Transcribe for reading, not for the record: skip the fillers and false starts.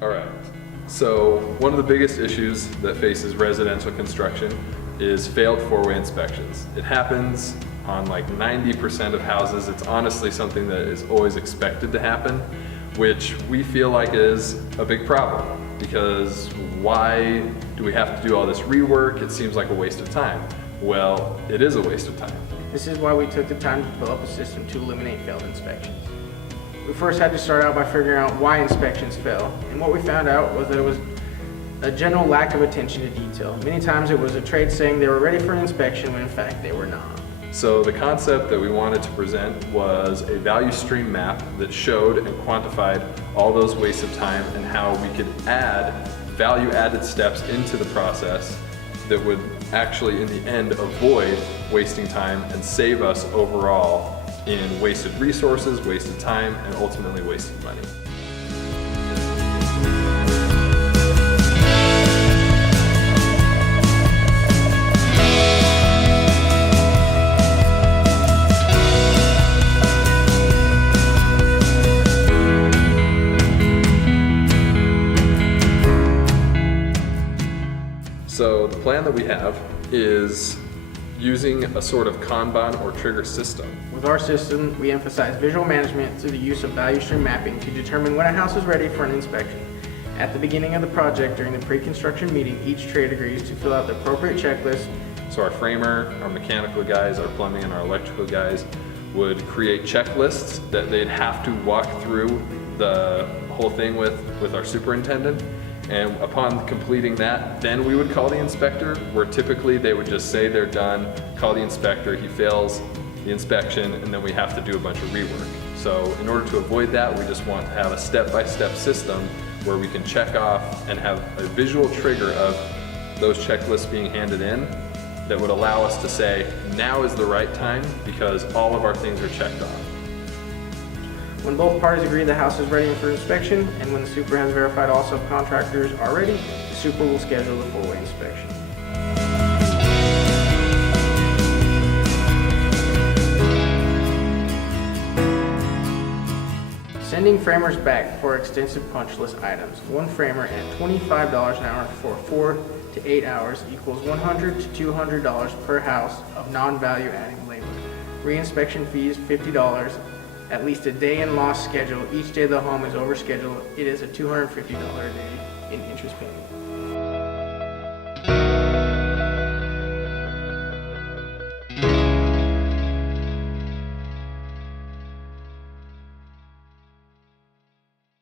All right. So one of the biggest issues that faces residential construction is failed four-way inspections. It happens on like 90% of houses. It's honestly something that is always expected to happen, which we feel like is a big problem, because why do we have to do all this rework? It seems like a waste of time. Well, it is a waste of time. This is why we took the time to develop a system to eliminate failed inspections. We first had to start out by figuring out why inspections fail, and what we found out was that it was a general lack of attention to detail. Many times it was a trade saying they were ready for an inspection when in fact they were not. So the concept that we wanted to present was a value stream map that showed and quantified all those wastes of time and how we could add value-added steps into the process that would actually in the end avoid wasting time and save us overall in wasted resources, wasted time, and ultimately wasted money. So the plan that we have is using a sort of Kanban or trigger system. With our system, we emphasize visual management through the use of value stream mapping to determine when a house is ready for an inspection. At the beginning of the project, during the pre-construction meeting, each trade agrees to fill out the appropriate checklist. So our framer, our mechanical guys, our plumbing, and our electrical guys would create checklists that they'd have to walk through the whole thing with our superintendent. And upon completing that, then we would call the inspector, where typically they would just say they're done, call the inspector, he fails the inspection, and then we have to do a bunch of rework. So in order to avoid that, we just want to have a step-by-step system where we can check off and have a visual trigger of those checklists being handed in that would allow us to say, now is the right time because all of our things are checked off. When both parties agree the house is ready for inspection, and when the super has verified all subcontractors are ready, the super will schedule the four-way inspection. Sending framers back for extensive punch list items. One framer at $25 an hour for 4 to 8 hours equals $100 to $200 per house of non-value adding labor. Reinspection fees $50. At least a day in loss schedule. Each day the home is over schedule, it is a $250 a day in interest payment.